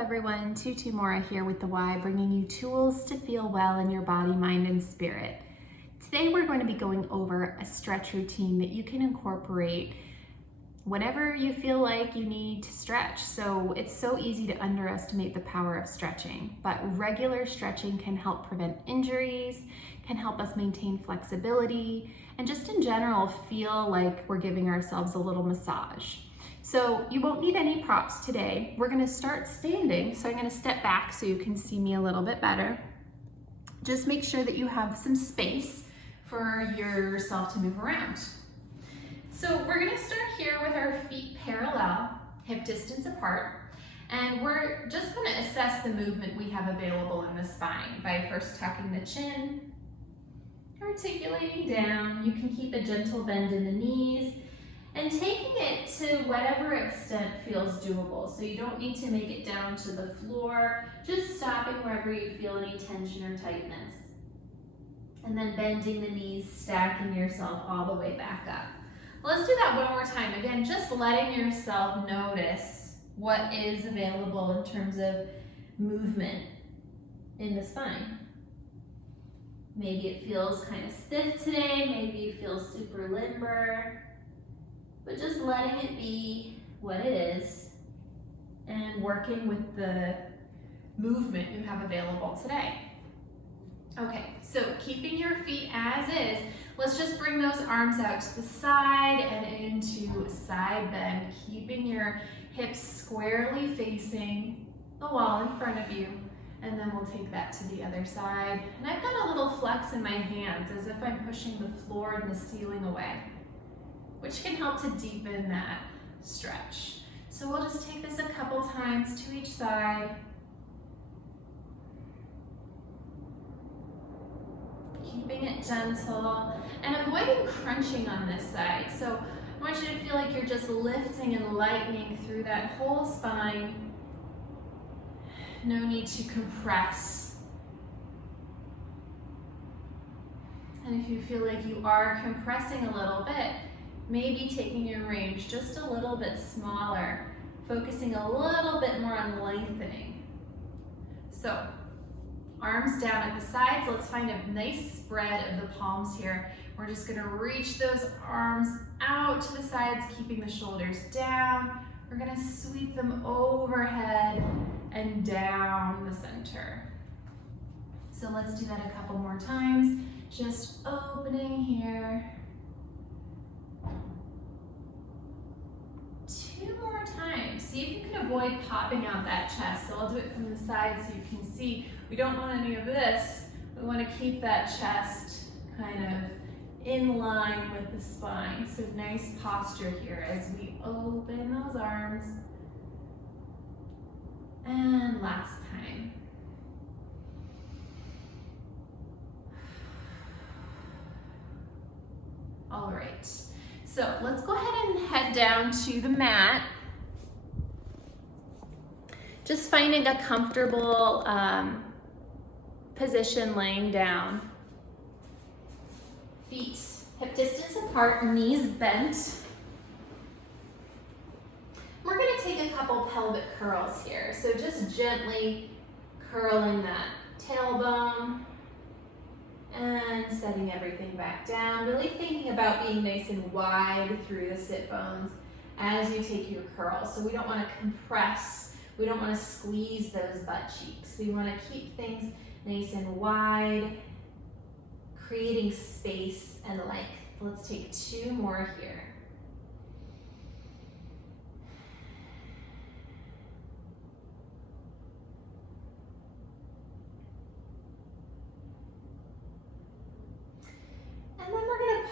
everyone, Tutu Mora here with The Why, bringing you tools to feel well in your body, mind, and spirit. Today we're going to be going over a stretch routine that you can incorporate whenever you feel like you need to stretch. So it's so easy to underestimate the power of stretching, but regular stretching can help prevent injuries, can help us maintain flexibility, and just in general feel like we're giving ourselves a little massage. So you won't need any props today. We're gonna start standing. So I'm gonna step back so you can see me a little bit better. Just make sure that you have some space for yourself to move around. So we're gonna start here with our feet parallel, hip distance apart, and we're just gonna assess the movement we have available in the spine by first tucking the chin, articulating down. You can keep a gentle bend in the knees, and taking it to whatever extent feels doable. So you don't need to make it down to the floor, just stopping wherever you feel any tension or tightness. And then bending the knees, stacking yourself all the way back up. Let's do that one more time. Again, just letting yourself notice what is available in terms of movement in the spine. Maybe it feels kind of stiff today, maybe you feel super limber. But just letting it be what it is and working with the movement you have available today. Okay, so keeping your feet as is, let's just bring those arms out to the side and into a side bend, keeping your hips squarely facing the wall in front of you. And then we'll take that to the other side. And I've got a little flex in my hands as if I'm pushing the floor and the ceiling away, which can help to deepen that stretch. So we'll just take this a couple times to each side. Keeping it gentle and avoiding crunching on this side. So I want you to feel like you're just lifting and lightening through that whole spine. No need to compress. And if you feel like you are compressing a little bit, maybe taking your range just a little bit smaller, focusing a little bit more on lengthening. So, arms down at the sides. Let's find a nice spread of the palms here. We're just gonna reach those arms out to the sides, keeping the shoulders down. We're gonna sweep them overhead and down the center. So let's do that a couple more times. Just opening here. Two more times. See if you can avoid popping out that chest. So I'll do it from the side so you can see. We don't want any of this. We want to keep that chest kind of in line with the spine. So nice posture here as we open those arms. And last time. All right. So let's go ahead and head down to the mat. Just finding a comfortable position laying down. Feet hip distance apart, knees bent. We're going to take a couple pelvic curls here. So just gently curling that tailbone and setting everything back down, really thinking about being nice and wide through the sit bones as you take your curls. So we don't want to compress, we don't want to squeeze those butt cheeks. We want to keep things nice and wide, creating space and length. Let's take two more here.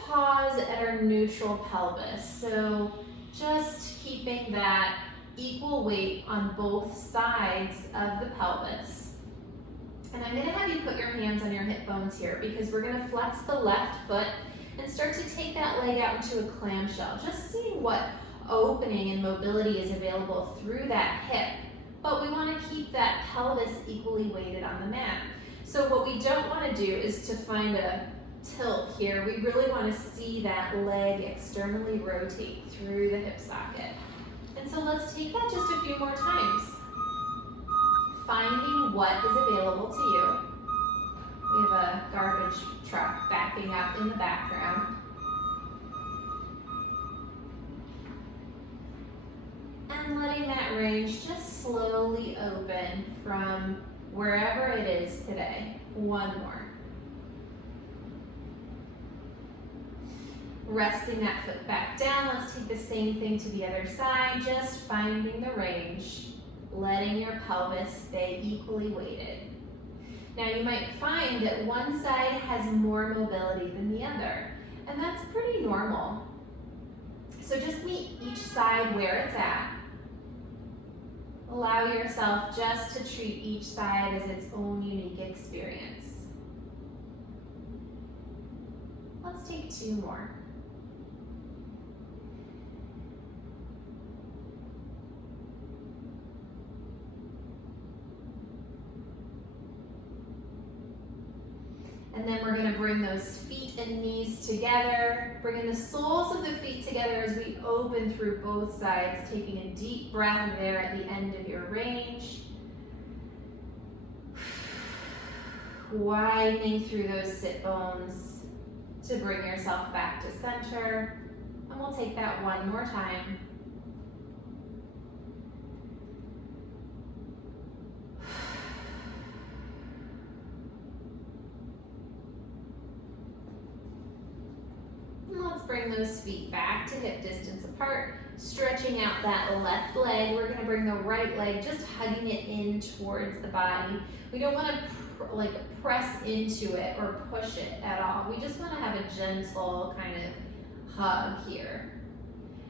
Pause at our neutral pelvis. So just keeping that equal weight on both sides of the pelvis. And I'm gonna have you put your hands on your hip bones here because we're gonna flex the left foot and start to take that leg out into a clamshell. Just seeing what opening and mobility is available through that hip. But we wanna keep that pelvis equally weighted on the mat. So what we don't wanna do is to find a tilt here. We really want to see that leg externally rotate through the hip socket. And so let's take that just a few more times. what is available to you. We have a garbage truck backing up in the background. And letting that range just slowly open from wherever it is today. One more. Resting that foot back down. Let's take the same thing to the other side, just finding the range, letting your pelvis stay equally weighted. Now you might find that one side has more mobility than the other, and that's pretty normal. So just meet each side where it's at. Allow yourself just to treat each side as its own unique experience. Let's take two more. And then we're going to bring those feet and knees together, bringing the soles of the feet together as we open through both sides, taking a deep breath there at the end of your range. Widening through those sit bones to bring yourself back to center. And we'll take that one more time. Bring those feet back to hip distance apart, stretching out that left leg. We're going to bring the right leg, just hugging it in towards the body. We don't want to press into it or push it at all. We just want to have a gentle kind of hug here.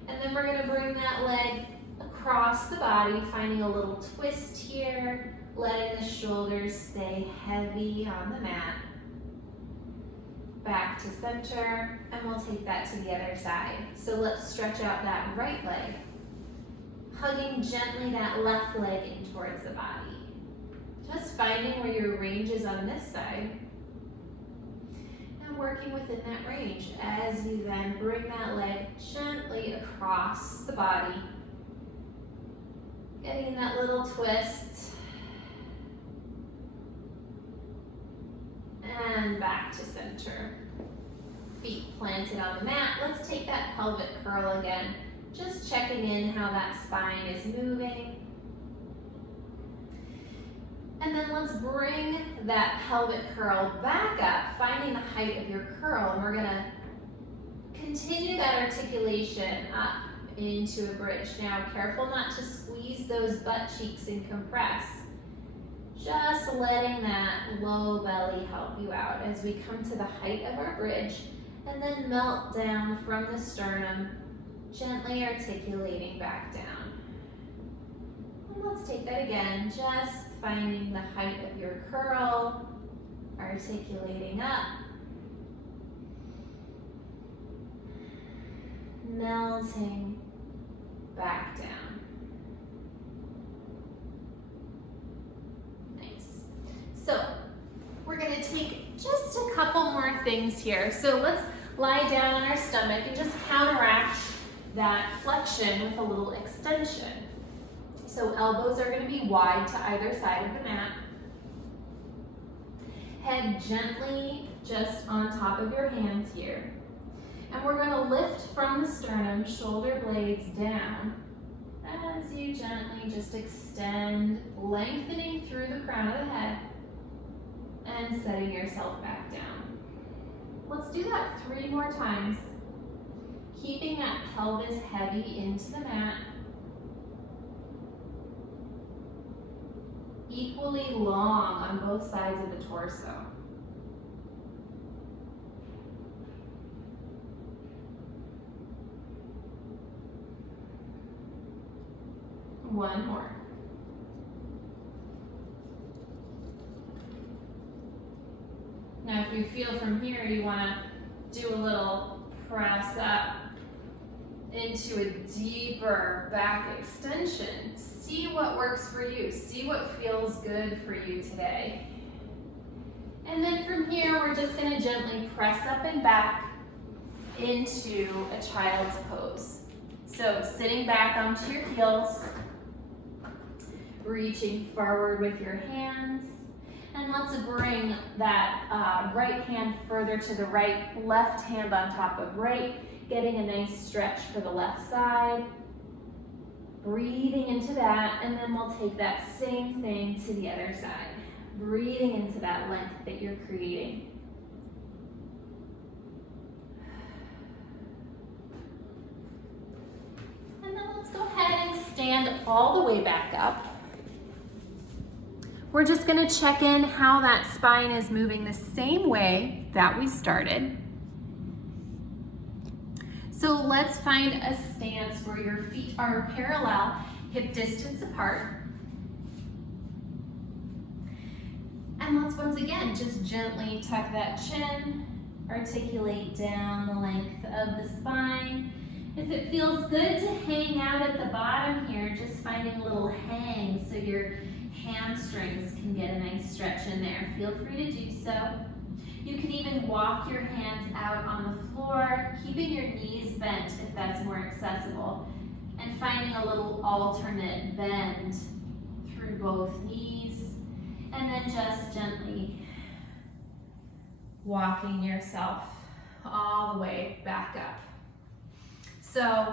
And then we're going to bring that leg across the body, finding a little twist here, letting the shoulders stay heavy on the mat. Back to center, and we'll take that to the other side. So let's stretch out that right leg, hugging gently that left leg in towards the body. Just finding where your range is on this side, and working within that range as you then bring that leg gently across the body, getting that little twist, and back to center. Feet planted on the mat. Let's take that pelvic curl again. Just checking in how that spine is moving. And then let's bring that pelvic curl back up, finding the height of your curl. And we're gonna continue that articulation up into a bridge. Now, careful not to squeeze those butt cheeks and compress. Just letting that low belly help you out as we come to the height of our bridge and then melt down from the sternum, gently articulating back down. And let's take that again, just finding the height of your curl, articulating up, melting back down. So we're going to take just a couple more things here. So let's lie down on our stomach and just counteract that flexion with a little extension. So elbows are going to be wide to either side of the mat. Head gently just on top of your hands here. And we're going to lift from the sternum, shoulder blades down, as you gently just extend, lengthening through the crown of the head. And setting yourself back down. Let's do that 3 more times. Keeping that pelvis heavy into the mat. Equally long on both sides of the torso. One more. Now, if you feel from here, you want to do a little press up into a deeper back extension. See what works for you. See what feels good for you today. And then from here, we're just going to gently press up and back into a child's pose. So sitting back onto your heels, reaching forward with your hands. And let's bring that right hand further to the right, left hand on top of right, getting a nice stretch for the left side. Breathing into that, and then we'll take that same thing to the other side. Breathing into that length that you're creating. And then let's go ahead and stand all the way back up. We're just going to check in how that spine is moving the same way that we started. So let's find a stance where your feet are parallel, hip distance apart. And let's once again just gently tuck that chin, articulate down the length of the spine. If it feels good to hang out at the bottom here, just finding a little hang so your hamstrings can get a nice stretch in there. Feel free to do so. You can even walk your hands out on the floor, keeping your knees bent if that's more accessible, and finding a little alternate bend through both knees, and then just gently walking yourself all the way back up. So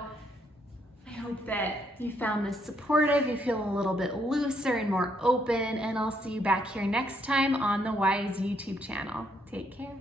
I hope that you found this supportive, you feel a little bit looser and more open, and I'll see you back here next time on the Wise YouTube channel. Take care.